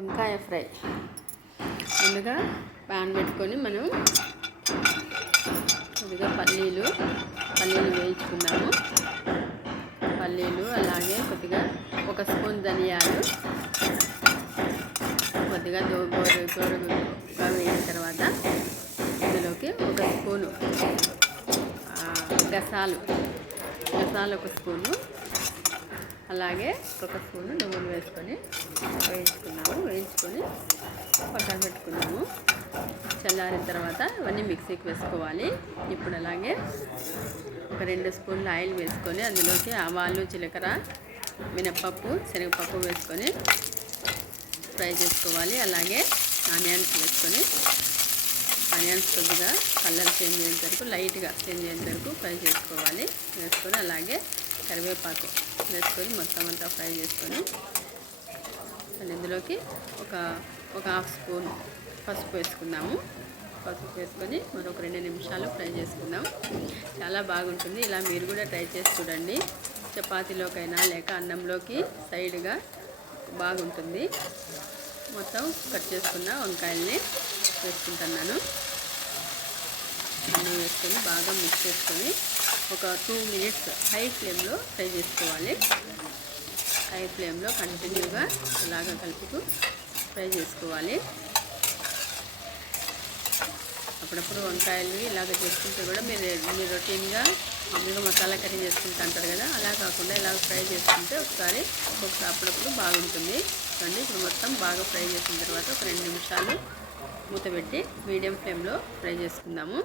వంకాయ ఫ్రై. ముందుగా పాన్ పెట్టుకొని మనం కొద్దిగా పల్లీలు వేయించుకుందాము. పల్లీలు అలాగే కొద్దిగా 1 స్పూన్ ధనియాలు కొద్దిగా గోరుగా వేయిన తర్వాత ఇందులోకి 1 స్పూను గసాలు 1 స్పూను, అలాగే 1 స్పూను నువ్వులు వేసుకొని వేయించుకొని పక్కన పెట్టుకున్నాము. చల్లారిన తర్వాత ఇవన్నీ మిక్సీకి వేసుకోవాలి. ఇప్పుడు అలాగే 2 స్పూన్ల ఆయిల్ వేసుకొని అందులోకి ఆవాలు, జీలకర్ర, మినప్పప్పు, శనగపప్పు వేసుకొని ఫ్రై చేసుకోవాలి. అలాగే ఆనియన్స్ వేసుకొని ఆనియన్స్ కొద్దిగా కలర్ చేంజ్ అయ్యేంత వరకు, లైట్గా చేంజ్ అయ్యేంత వరకు ఫ్రై చేసుకోవాలి. వేసుకొని అలాగే కరివేపాకు వేసుకొని మొత్తం అంతా ఫ్రై చేసుకొని ఇందులోకి ఒక హాఫ్ స్పూన్ పసుపు వేసుకుందాము. పసుపు వేసుకొని మరొక 2 నిమిషాలు ఫ్రై చేసుకుందాం. చాలా బాగుంటుంది. ఇలా మీరు కూడా ట్రై చేసి చూడండి. చపాతీలోకైనా లేక అన్నంలోకి సైడ్గా బాగుంటుంది. మొత్తం కట్ చేసుకున్న వంకాయల్ని వేసుకుంటున్నాను. అన్నీ వేసుకొని బాగా మిక్స్ చేసుకొని ఒక 2 మినిట్స్ హై ఫ్లేమ్లో ఫ్రై చేసుకోవాలి. హై ఫ్లేమ్లో కంటిన్యూగా ఇలాగ కలుపుతూ ఫ్రై చేసుకోవాలి. అప్పుడప్పుడు వంకాయలు ఇలాగ చేసుకుంటే కూడా మీరు రొటీన్గా మామూలుగా మసాలా కర్రీ చేసుకుంటూ అంటారు కదా, అలా కాకుండా ఇలా ఫ్రై చేసుకుంటే ఒక్కొక్కసారి అప్పుడప్పుడు బాగుంటుంది. చూడండి, ఇప్పుడు మొత్తం బాగా ఫ్రై చేసిన తర్వాత ఒక 2 నిమిషాలు మూత పెట్టి మీడియం ఫ్లేమ్లో ఫ్రై చేసుకుందాము.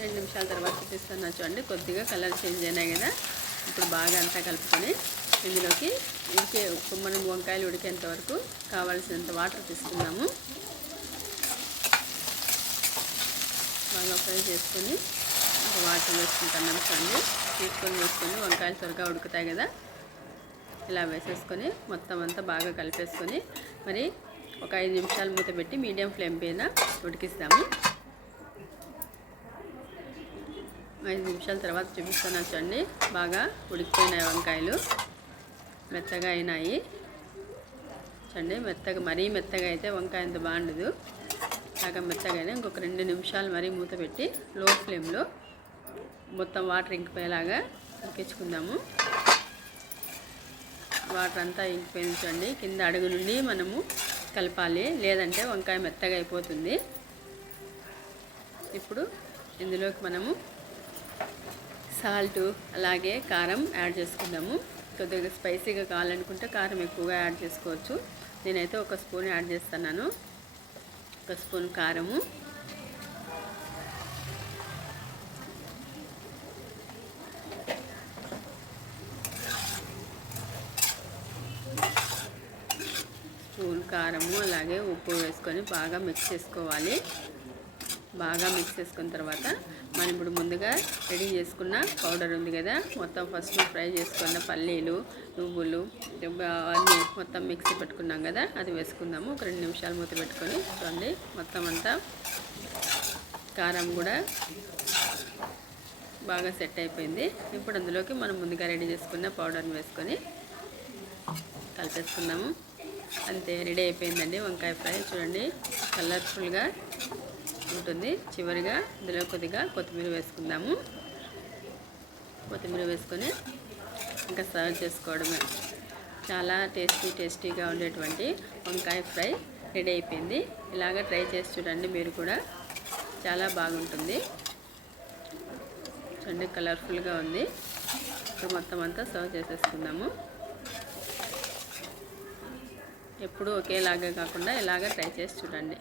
2 నిమిషాల తర్వాత చూపిస్తున్నా చూడండి, కొద్దిగా కలర్ చేంజ్ అయినాయి కదా. ఇప్పుడు బాగా అంతా కలుపుకొని ఇందులోకి మనం వంకాయలు ఉడికేంత వరకు కావాల్సినంత వాటర్ తీసుకుందాము. బాగా ఫ్రై చేసుకొని వాటర్ వేసుకుంటున్నాం చూడండి. వేసుకొని వంకాయలు త్వరగా ఉడుకుతాయి కదా, ఇలా వేసేసుకొని మొత్తం అంతా బాగా కలిపేసుకొని మరి ఒక 5 నిమిషాలు మూత పెట్టి మీడియం ఫ్లేమ్ పైన ఉడికిస్తాము. 5 నిమిషాల తర్వాత చూపిస్తాను చూడండి, బాగా ఉడికిపోయినాయి వంకాయలు, మెత్తగా అయినాయి చూడండి. మరీ మెత్తగా అయితే వంకాయ అంత బాగుండదు. బాగా మెత్తగా అయినా ఇంకొక 2 నిమిషాలు మరీ మూత పెట్టి లో ఫ్లేమ్లో మొత్తం వాటర్ ఇంకిపోయేలాగా ఉడికించుకుందాము. వాటర్ అంతా ఇంకిపోయింది చూడండి. కింద అడుగు నుండి మనము కలపాలి, లేదంటే వంకాయ మెత్తగా అయిపోతుంది. ఇప్పుడు ఇందులోకి మనము సాల్ట్ అలాగే కారం యాడ్ చేసుకుందాము. కొద్దిగా స్పైసీగా కావాలనుకుంటే కారం ఎక్కువగా యాడ్ చేసుకోవచ్చు. నేనైతే 1 స్పూన్ యాడ్ చేస్తున్నాను. 1 స్పూన్ కారము, అలాగే ఉప్పు వేసుకొని బాగా మిక్స్ చేసుకోవాలి. బాగా మిక్స్ చేసుకున్న తర్వాత మనం ఇప్పుడు ముందుగా రెడీ చేసుకున్న పౌడర్ ఉంది కదా, మొత్తం ఫస్ట్ ఫ్రై చేసుకున్న పల్లీలు, నువ్వులు అన్నీ మొత్తం మిక్సీ పెట్టుకున్నాం కదా, అది వేసుకుందాము. ఒక 2 నిమిషాలు మూత పెట్టుకొని చూడండి, మొత్తం అంతా కారం కూడా బాగా సెట్ అయిపోయింది. ఇప్పుడు అందులోకి మనం ముందుగా రెడీ చేసుకున్న పౌడర్ని వేసుకొని కలిపేసుకుందాము. అంతే, రెడీ అయిపోయిందండి వంకాయ ఫ్రై. చూడండి, కలర్ఫుల్గా ఉంటుంది. చివరిగా ఇందులో కొద్దిగా కొత్తిమీర వేసుకుందాము. కొత్తిమీర వేసుకొని ఇంకా సర్వ్ చేసుకోవడమే. చాలా టేస్టీగా ఉండేటువంటి వంకాయ ఫ్రై రెడీ అయిపోయింది. ఇలాగ ట్రై చేసి చూడండి మీరు కూడా, చాలా బాగుంటుంది. చూడండి, కలర్ఫుల్గా ఉంది. ఇప్పుడు మొత్తం అంతా సర్వ్ చేసేసుకుందాము. ఎప్పుడూ ఒకేలాగా కాకుండా ఇలాగ ట్రై చేసి చూడండి.